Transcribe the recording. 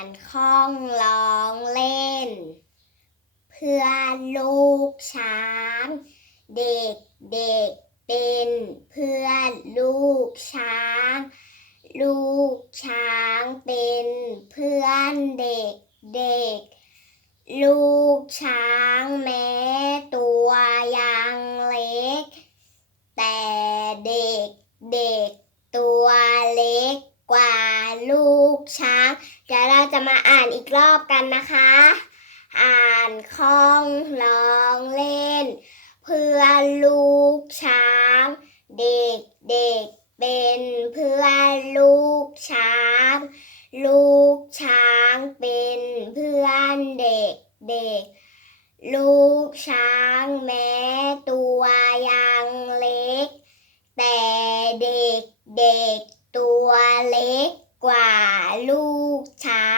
านข้องร้องเล่น เพื่อลูกช้าง เด็กเด็กเป็นเพื่อนลูกช้าง ลูกช้างเป็นเพื่อนเด็กเด็ก ลูกช้างแม้ตัวยังเล็ก แต่เด็กเด็กตัวเล็กกว่าลูกช้าง เดี๋ยวเราจะมาอ่านอีกรอบกันนะคะ อ่านคล้องร้องเล่น เพื่อนลูกช้าง เด็กเด็กเป็นเพื่อนลูกช้าง ลูกช้างเป็นเพื่อนเด็กเด็ก ลูกช้างแม้ตัวยังเล็ก แต่เด็กเด็กตัวเล็ก กว่าลูกช้า